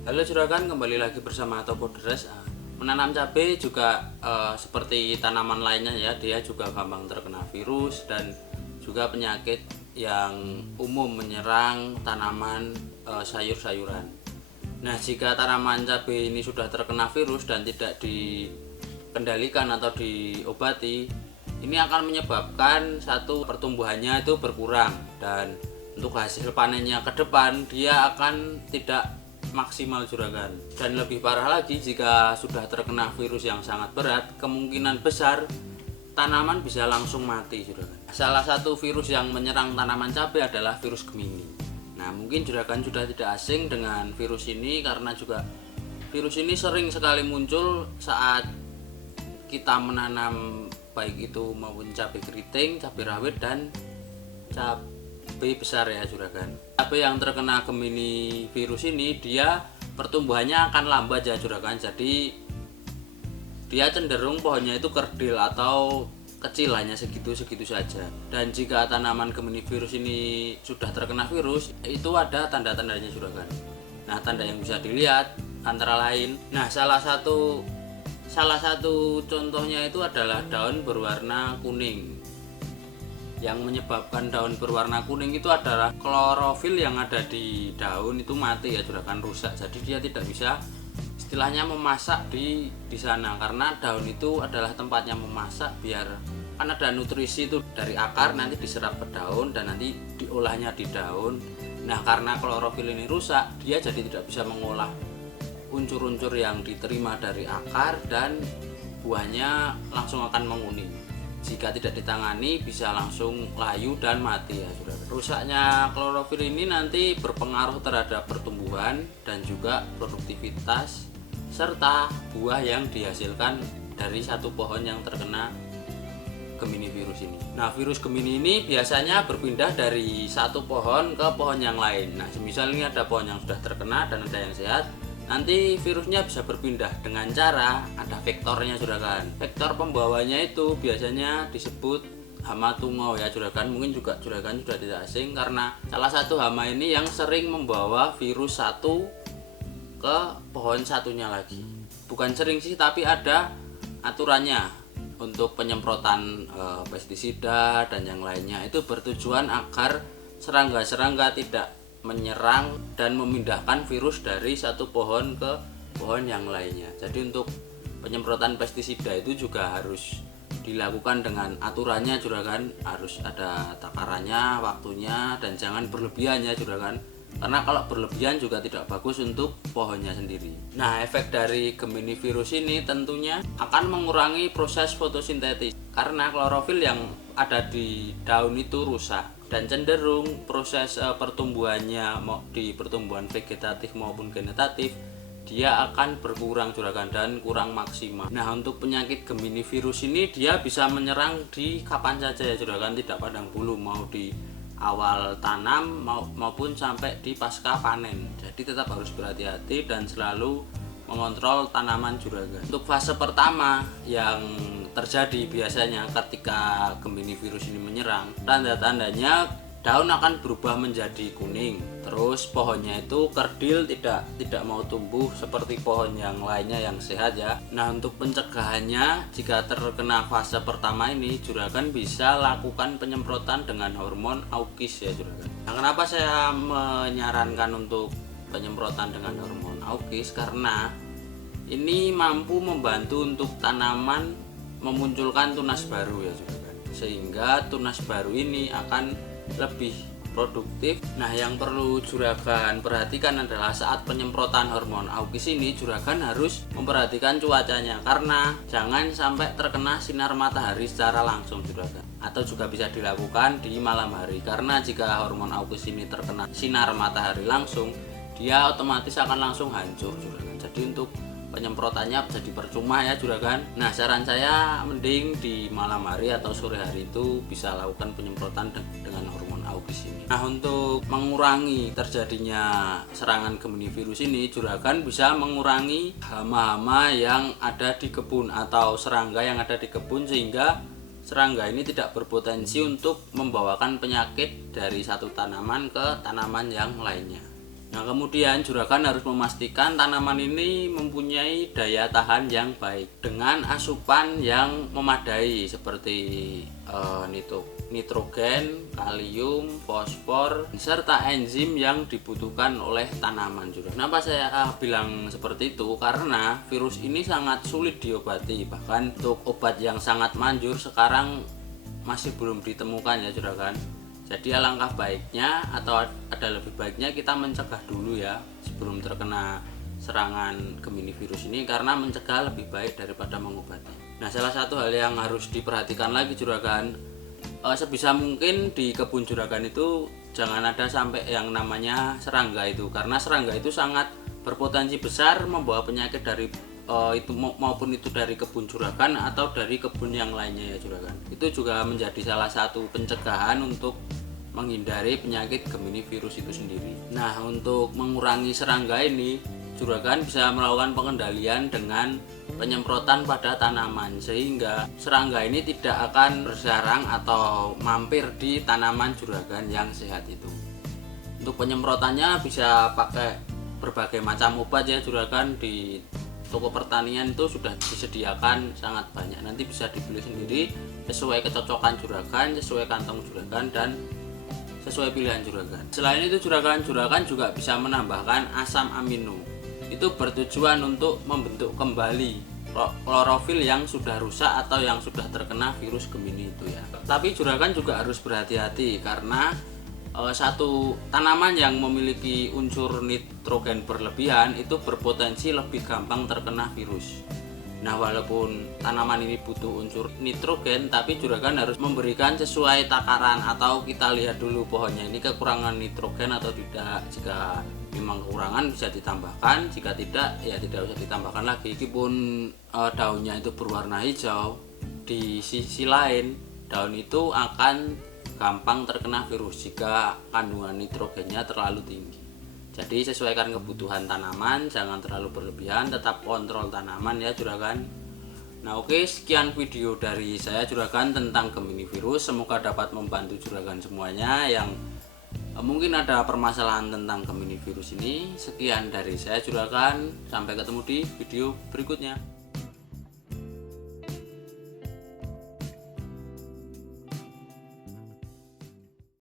Halo juragan, kembali lagi bersama Toko Deres. Menanam cabai juga seperti tanaman lainnya ya, dia juga gampang terkena virus dan juga penyakit yang umum menyerang tanaman sayur-sayuran. Nah, jika tanaman cabai ini sudah terkena virus dan tidak dikendalikan atau diobati, ini akan menyebabkan satu pertumbuhannya itu berkurang dan untuk hasil panennya ke depan dia akan tidak maksimal juragan. Dan lebih parah lagi jika sudah terkena virus yang sangat berat, kemungkinan besar tanaman bisa langsung mati juragan. Salah satu virus yang menyerang tanaman cabai adalah virus Gemini. Nah, mungkin juragan sudah tidak asing dengan virus ini karena juga virus ini sering sekali muncul saat kita menanam, baik itu maupun cabai keriting, cabai rawit dan cabai besar ya juragan. Cabai yang terkena Gemini virus ini dia pertumbuhannya akan lambat ya juragan. Jadi dia cenderung pohonnya itu kerdil atau kecil, hanya segitu-segitu saja. Dan jika tanaman Gemini virus ini sudah terkena virus, itu ada tanda-tandanya juragan. Nah, tanda yang bisa dilihat antara lain, salah satu contohnya itu adalah daun berwarna kuning. Yang menyebabkan daun berwarna kuning itu adalah klorofil yang ada di daun itu mati ya juragan, rusak. Jadi dia tidak bisa istilahnya memasak di sana, karena daun itu adalah tempatnya memasak, biar kan ada nutrisi itu dari akar nanti diserap ke daun dan nanti diolahnya di daun. Nah, karena klorofil ini rusak, dia jadi tidak bisa mengolah unsur-unsur yang diterima dari akar dan buahnya langsung akan menguning. Jika tidak ditangani bisa langsung layu dan mati ya saudara. Rusaknya klorofil ini nanti berpengaruh terhadap pertumbuhan dan juga produktivitas serta buah yang dihasilkan dari satu pohon yang terkena Gemini virus ini. Nah, virus Gemini ini biasanya berpindah dari satu pohon ke pohon yang lain. Nah, semisal ini ada pohon yang sudah terkena dan ada yang sehat, nanti virusnya bisa berpindah dengan cara ada vektornya juragan. Vektor pembawanya itu biasanya disebut hama tungau ya juragan. Mungkin juga juragan sudah tidak asing karena salah satu hama ini yang sering membawa virus satu ke pohon satunya lagi. Bukan sering sih, tapi ada aturannya untuk penyemprotan pestisida dan yang lainnya. Itu bertujuan agar serangga-serangga tidak menyerang dan memindahkan virus dari satu pohon ke pohon yang lainnya. Jadi untuk penyemprotan pestisida itu juga harus dilakukan dengan aturannya juragan, harus ada takarannya, waktunya, dan jangan berlebihan ya juragan, karena kalau berlebihan juga tidak bagus untuk pohonnya sendiri. Nah, efek dari Gemini virus ini tentunya akan mengurangi proses fotosintesis karena klorofil yang ada di daun itu rusak dan cenderung proses pertumbuhannya di pertumbuhan vegetatif maupun genetatif dia akan berkurang juragan dan kurang maksimal. Nah, untuk penyakit Gemini virus ini dia bisa menyerang di kapan saja ya juragan, tidak pandang bulu, mau di awal tanam maupun sampai di pasca panen. Jadi tetap harus berhati-hati dan selalu mengontrol tanaman juragan. Untuk fase pertama yang terjadi biasanya ketika Gemini virus ini menyerang, tanda-tandanya daun akan berubah menjadi kuning, terus pohonnya itu kerdil, tidak mau tumbuh seperti pohon yang lainnya yang sehat ya. Nah, untuk pencegahannya jika terkena fase pertama ini juragan bisa lakukan penyemprotan dengan hormon aukis ya juragan. Nah, kenapa saya menyarankan untuk penyemprotan dengan hormon aukis? Karena ini mampu membantu untuk tanaman memunculkan tunas baru ya juragan, sehingga tunas baru ini akan lebih produktif. Nah, yang perlu juragan perhatikan adalah saat penyemprotan hormon aukis ini juragan harus memperhatikan cuacanya, karena jangan sampai terkena sinar matahari secara langsung juragan, atau juga bisa dilakukan di malam hari, karena jika hormon aukis ini terkena sinar matahari langsung dia otomatis akan langsung hancur juragan. Jadi untuk penyemprotannya jadi percuma ya juragan. Nah, saran saya mending di malam hari atau sore hari itu bisa lakukan penyemprotan dengan hormon aukis ini. Nah, untuk mengurangi terjadinya serangan Gemini virus ini juragan bisa mengurangi hama-hama yang ada di kebun atau serangga yang ada di kebun, sehingga serangga ini tidak berpotensi untuk membawakan penyakit dari satu tanaman ke tanaman yang lainnya. Nah, kemudian juragan harus memastikan tanaman ini mempunyai daya tahan yang baik dengan asupan yang memadai seperti nitrogen, kalium, fosfor, serta enzim yang dibutuhkan oleh tanaman juga. Kenapa saya bilang seperti itu? Karena virus ini sangat sulit diobati, bahkan untuk obat yang sangat manjur sekarang masih belum ditemukan ya juragan. Jadi alangkah baiknya atau ada lebih baiknya kita mencegah dulu ya sebelum terkena serangan Gemini virus ini, karena mencegah lebih baik daripada mengobati. Nah, salah satu hal yang harus diperhatikan lagi juragan, sebisa mungkin di kebun juragan itu jangan ada sampai yang namanya serangga itu, karena serangga itu sangat berpotensi besar membawa penyakit dari itu maupun itu dari kebun juragan atau dari kebun yang lainnya ya juragan. Itu juga menjadi salah satu pencegahan untuk menghindari penyakit Gemini virus itu sendiri. Nah, untuk mengurangi serangga ini, juragan bisa melakukan pengendalian dengan penyemprotan pada tanaman sehingga serangga ini tidak akan bersarang atau mampir di tanaman juragan yang sehat itu. Untuk penyemprotannya bisa pakai berbagai macam obat ya juragan, di toko pertanian itu sudah disediakan sangat banyak. Nanti bisa dibeli sendiri sesuai kecocokan juragan, sesuai kantong juragan, dan sesuai pilihan juragan. Selain itu juragan juga bisa menambahkan asam amino. Itu bertujuan untuk membentuk kembali klorofil yang sudah rusak atau yang sudah terkena virus Gemini itu ya. Tapi juragan juga harus berhati-hati karena satu tanaman yang memiliki unsur nitrogen berlebihan itu berpotensi lebih gampang terkena virus. Nah, walaupun tanaman ini butuh unsur nitrogen, tapi juragan harus memberikan sesuai takaran, atau kita lihat dulu pohonnya ini kekurangan nitrogen atau tidak. Jika memang kekurangan bisa ditambahkan, jika tidak ya tidak usah ditambahkan lagi. Meskipun daunnya itu berwarna hijau, di sisi lain daun itu akan gampang terkena virus jika kandungan nitrogennya terlalu tinggi. Jadi sesuaikan kebutuhan tanaman, jangan terlalu berlebihan, tetap kontrol tanaman ya juragan. Nah, oke, sekian video dari saya juragan tentang Gemini virus. Semoga dapat membantu juragan semuanya yang mungkin ada permasalahan tentang Gemini virus ini. Sekian dari saya juragan, sampai ketemu di video berikutnya.